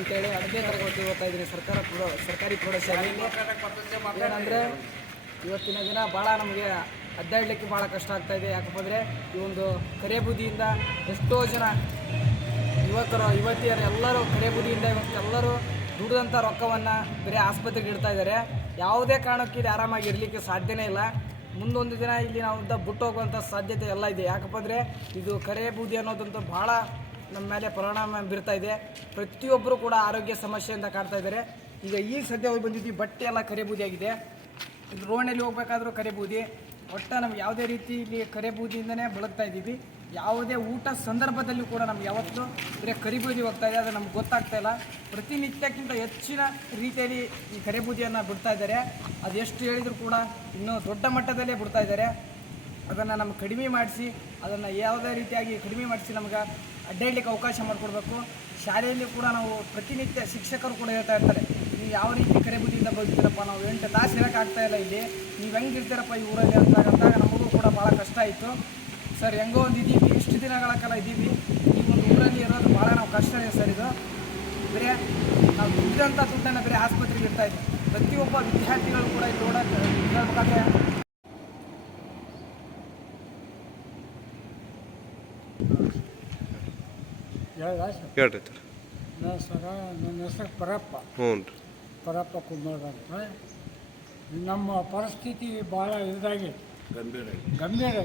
ಅಂತೇಳಿ ಹದಿನೈದು ತರಗತಿ ಓದ್ತಾ ಇದ್ದೀನಿ. ಸರ್ಕಾರ ಸರ್ಕಾರಿ ಪ್ರೌಢಶಾಲೆಯಲ್ಲಿ. ಏನಂದರೆ, ಇವತ್ತಿನ ದಿನ ಭಾಳ ನಮಗೆ ಅಡ್ಡಾಡಲಿಕ್ಕೆ ಭಾಳ ಕಷ್ಟ ಆಗ್ತಾ ಇದೆ. ಯಾಕಪ್ಪ ಅಂದರೆ, ಈ ಒಂದು ಕರೆ ಬೂದಿಯಿಂದ ಎಷ್ಟೋ ಜನ ಯುವಕರು, ಯುವತಿಯರು ಎಲ್ಲರೂ ಕರೆ ಬೂದಿಯಿಂದ ಇವತ್ತು ಎಲ್ಲರೂ ದುಡಿದಂಥ ರೊಕ್ಕವನ್ನು ಬರೀ ಆಸ್ಪತ್ರೆಗೆ ಇಡ್ತಾ ಇದ್ದಾರೆ. ಯಾವುದೇ ಕಾರಣಕ್ಕೆ ಇಲ್ಲಿ ಆರಾಮಾಗಿ ಇರಲಿಕ್ಕೆ ಸಾಧ್ಯನೇ ಇಲ್ಲ. ಮುಂದೊಂದು ದಿನ ಇಲ್ಲಿ ನಾವು ಬಿಟ್ಟು ಹೋಗುವಂಥ ಸಾಧ್ಯತೆ ಎಲ್ಲ ಇದೆ. ಯಾಕಪ್ಪ ಅಂದರೆ, ಇದು ಕರೆ ಬೂದಿ ಅನ್ನೋದಂತೂ ಭಾಳ ನಮ್ಮ ಮೇಲೆ ಪರಿಣಾಮ ಬೀರ್ತಾ ಇದೆ. ಪ್ರತಿಯೊಬ್ಬರು ಕೂಡ ಆರೋಗ್ಯ ಸಮಸ್ಯೆಯಿಂದ ಕಾಡ್ತಾ ಇದ್ದಾರೆ. ಈಗ ಈಗ ಸದ್ಯ ಹೋಗಿ ಬಂದಿದ್ದೀವಿ. ಬಟ್ಟೆ ಎಲ್ಲ ಕರೆ ಬೂದಿಯಾಗಿದೆ ರೋಣಲ್ಲಿ ಹೋಗ್ಬೇಕಾದ್ರೂ ಕರೆ ಬೂದಿ ಒಟ್ಟು ನಮ್ಗೆ ಯಾವುದೇ ರೀತಿ ಇಲ್ಲಿ ಕರೆ ಬೂದಿಯಿಂದನೇ ಬಳಗ್ತಾ ಇದ್ದೀವಿ. ಯಾವುದೇ ಊಟ ಸಂದರ್ಭದಲ್ಲಿ ಕೂಡ ನಮ್ಗೆ ಯಾವತ್ತೂ ಬರೀ ಕರಿಬೂದಿ ಹೋಗ್ತಾ ಇದೆ. ಅದು ನಮ್ಗೆ ಗೊತ್ತಾಗ್ತಾ ಇಲ್ಲ. ಪ್ರತಿನಿತ್ಯಕ್ಕಿಂತ ಹೆಚ್ಚಿನ ರೀತಿಯಲ್ಲಿ ಈ ಕರೆಬೂದಿಯನ್ನು ಬಿಡ್ತಾ ಇದ್ದಾರೆ. ಅದು ಎಷ್ಟು ಹೇಳಿದರೂ ಕೂಡ ಇನ್ನೂ ದೊಡ್ಡ ಮಟ್ಟದಲ್ಲೇ ಬಿಡ್ತಾ ಇದ್ದಾರೆ. ಅದನ್ನು ನಮ್ಗೆ ಕಡಿಮೆ ಮಾಡಿಸಿ, ಅದನ್ನು ಯಾವುದೇ ರೀತಿಯಾಗಿ ಕಡಿಮೆ ಮಾಡಿಸಿ ನಮ್ಗೆ ಅಡ್ಡಾಡ್ಲಿಕ್ಕೆ ಅವಕಾಶ ಮಾಡಿಕೊಡ್ಬೇಕು. ಶಾಲೆಯಲ್ಲಿ ಕೂಡ ನಾವು ಪ್ರತಿನಿತ್ಯ ಶಿಕ್ಷಕರು ಕೂಡ ಹೇಳ್ತಾ ಇರ್ತಾರೆ, ನೀವು ಯಾವ ರೀತಿ ಕರೆಬುದಿಯಿಂದ ಬದುಕ್ತೀರಪ್ಪ? ನಾವು ಎಂಟು ತಾಸು ಇರೋಕ್ಕಾಗ್ತಾ ಇಲ್ಲ ಇಲ್ಲಿ. ನೀವು ಹೆಂಗೆ ಇರ್ತೀರಪ್ಪ ಈ ಊರಲ್ಲಿ? ಅಂತ ಅಂದಾಗ ನಮಗೂ ಕೂಡ ಭಾಳ ಕಷ್ಟ ಆಯಿತು. ಸರ್, ಹೆಂಗೋ ಒಂದು ಇದ್ದೀವಿ, ಇಷ್ಟು ದಿನಗಳ ಕಾಲ ಇದ್ದೀವಿ. ಈ ಒಂದು ಊರಲ್ಲಿ ಇರೋದು ಭಾಳ ನಾವು ಕಷ್ಟ ಇದೆ ಸರ್ ಇದು. ಬೇರೆ, ನಾವು ದುಡ್ಡಂಥ ದುಡ್ಡನ್ನು ಬೇರೆ ಆಸ್ಪತ್ರೆಗೆ ಇಡ್ತಾ ಇದ್ದೀವಿ ಪ್ರತಿಯೊಬ್ಬ ವಿದ್ಯಾರ್ಥಿಗಳು ಕೂಡ ಇಲ್ಲಿ ನೋಡೋಕೆ ಹೇಳ್ಬೇಕಾದ್ರೆ ಹೇಳ ಸರ್? ಹೇಳ್ರಿ ಸರ್. ನನ್ನ ಸರ ನನ್ನ ಹೆಸರು ಪರಪ್ಪ. ಹ್ಞೂ ರೀ. ಪರಪ್ಪ ಕುಮಾರ್ ಅಂತ. ನಮ್ಮ ಪರಿಸ್ಥಿತಿ ಭಾಳ ಇದಾಗಿದೆ. ಗಂಭೀರ ಗಂಭೀರ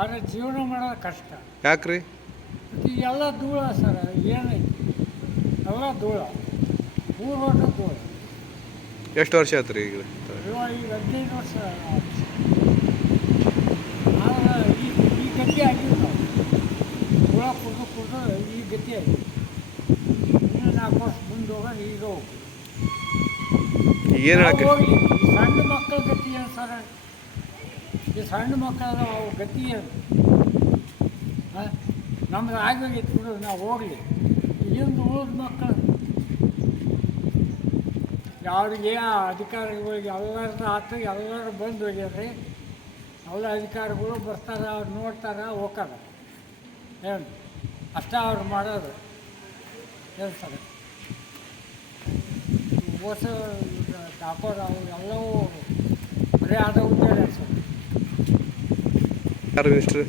ಆದರೆ ಜೀವನ ಮಾಡೋದು ಕಷ್ಟ. ಯಾಕ್ರಿ? ಈಗ ಎಲ್ಲ ಧೂಳ ಸರ್ ಏನೈತಿ? ಎಲ್ಲ ಧೂಳ. ಮೂರು ವರ್ಷ ಧೂಳ. ಎಷ್ಟು ವರ್ಷ ಆಯ್ತು ರೀ ಈಗ? ಇವಾಗ ಈಗ ಹದಿನೈದು ವರ್ಷ. ಆದ್ರೆ ಈ ಗದ್ದೆ ಗತಿ ಕುಡಿದು ಕುಡ್ದು ಈ ಗತಿ ಆಗಿದೆ ಇನ್ನು ನಾಲ್ಕು ವರ್ಷ ಮುಂದೆ ಹೋಗೋದು ಈಗ ಹೋಗ್ತೀವಿ ಏನು ಹೇಳಕ್ಕೆ ಈ ಸಣ್ಣ ಮಕ್ಕಳ ಗತಿ ಏನು ಸರ್? ಈ ಸಣ್ಣ ಮಕ್ಕಳ ಅವು ಗತಿ ಏನು? ಹಾಂ ನಮ್ದು ಆಗೋಗಿತ್ತು ಬಿಡು ನಾವು ಹೋಗಲಿ. ಈಗಿಂದ ಉಳಿದ ಮಕ್ಕಳು. ಯಾರಿಗೆ ಅಧಿಕಾರಿಗಳಿಗೆ ಎಲ್ಲರೂ ಆತು ಎಲ್ಲರೂ ಬಂದು ಹೋಗ್ಯಾರ್ರಿ. ಎಲ್ಲ ಅಧಿಕಾರಿಗಳು ಬರ್ತಾರೆ ಅವ್ರು ನೋಡ್ತಾರೆ ಹೋಗ್ತಾರ. ಏನು? ಅಷ್ಟೇ ಅವ್ರು ಮಾಡೋದು. ಹೇಳ್ತಾರೆ ಹೊಸ ಟಾಪರ್ ಅವು ಎಲ್ಲವೂ ಬರೀ ಆದ ಉದ್ದೇಶ ಸರ್. ಯಾರು ministry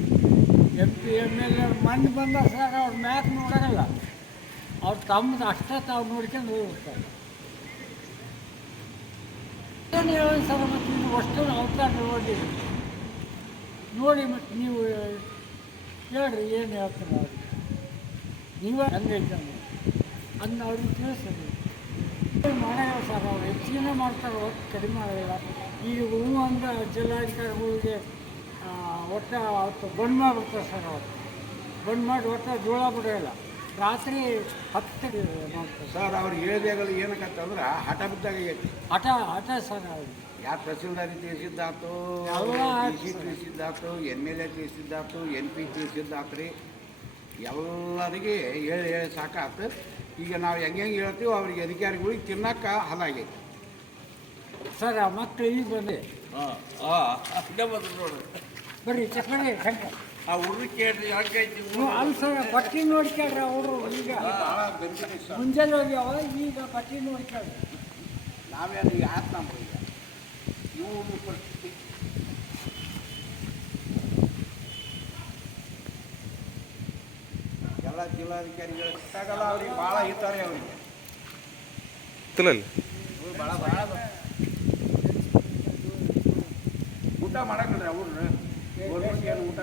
M P M L A ಮಣ್ಣು ಬಂದ ಸರ್ ಅವ್ರ ಮ್ಯಾಕ್ ನೋಡೋಲ್ಲ ಅವ್ರು ತಮ್ಮದು ಅಷ್ಟೇ ತಾವು ನೋಡ್ಕೊಂಡು ಹೋಗ್ಬಿಡ್ತಾರೆ ಏನು ಹೇಳಿ ಸರ್ ಮತ್ತು ನೀವು ಅಷ್ಟು ಅವತಾರ ನೋಡಿ. ನೋಡಿ ಮತ್ತು ನೀವು ಹೇಳ್ರಿ, ಏನು ಹೇಳ್ತಾರೆ ಅವ್ರಿಗೆ ನೀವೇ ಹೆಂಗೈತೆ ಇದ್ದಾನೆ ಅದನ್ನ ಅವ್ರಿಗೆ ತಿಳಿಸ್ರಿ. ಮಾಡೋಲ್ಲ ಸರ್ ಅವ್ರು? ಹೆಚ್ಚಿಗೆ ಮಾಡ್ತಾರೆ ಹೊತ್ತು ಕಡಿಮೆ ಆಗಿಲ್ಲ. ಈಗ ಹೂ ಅಂದ್ರೆ ಜಿಲ್ಲಾಧಿಕಾರಿಗಳಿಗೆ ಒಟ್ಟು, ಅವತ್ತು ಬಂದ್ ಮಾಡಿಬಿಡ್ತಾರೆ ಸರ್ ಅವ್ರು. ಬಂದ್ ಮಾಡಿ ಒಟ್ಟು ಜೋಳ ಬಿಡೋಲ್ಲ. ರಾತ್ರಿ ಹತ್ತು ಮಾಡ್ತಾರೆ ಸರ್ ಅವ್ರು ಹೇಳಿದಾಗಲು ಏನಕ್ಕಂತಂದ್ರೆ ಹಠ ಬಿದ್ದಾಗ ಐತಿ ಹಠ ಹಠ ಸರ್ ಅವ್ರಿಗೆ ಯಾರು ತಹಸೀಲ್ದಾರಿ ತಿಳಿಸಿದ್ದಾತು ಸಿ ತಿಳಿಸಿದ್ದಾತು ಎಂ ಎಲ್ ಎ ತಿಳಿಸಿದ್ದಾತು ಎನ್ ಪಿ ತಿಳಿಸಿದ್ದಾತು ರೀ ಎಲ್ಲರಿಗೆ ಹೇಳಿ ಹೇಳಿ ಸಾಕಾತು. ಈಗ ನಾವು ಹೆಂಗೆ ಹೆಂಗೆ ಹೇಳ್ತೀವಿ ಅವ್ರಿಗೆ ಅಧಿಕಾರಿಗಳಿಗೆ ತಿನ್ನಕ್ಕೆ ಹಲಾಗೈತಿ ಸರ್ ಆ ಮಕ್ಕಳು ಈಗ ಬಂದೆ. ಬರ್ರಿ ಚಕ್ರಿ ಶಂಕರ್. ಆ ಹುಡುಗ ಕೇಳ್ರಿ ಹೆಂಗೈತಿ ಅಲ್ಲಿ ಸರ್ ಬಟ್ಟೆ ನೋಡ್ಕ್ಯಾಡ್ರಿ ಅವರು ಈಗ. ಮುಂಜಾನೆ ಹೋಗ್ಯಾವ ಈಗ ಬಟ್ಟೆ ನೋಡ್ಕ್ಯಾಡ್ರಿ ನಾವೇನು ಈಗ ಆತ್ ನಮ್ಮ ಈಗ. ಇವು ಪರಿಸ್ಥಿತಿ. ಎಲ್ಲ ಜಿಲ್ಲಾಧಿಕಾರಿಗಳು ಗೊತ್ತಾಗಲ್ಲ ಅವ್ರಿಗೆ ಭಾಳ ಇರ್ತಾರೆ ಅವ್ರಿಗೆ. ಭಾಳ ಭಾಳ ಊಟ ಮಾಡಕ್ಕಿಲ್ರಿ ಅವ್ರು. ಗೌರ್ಮೆಂಟ್ ಏನು ಊಟ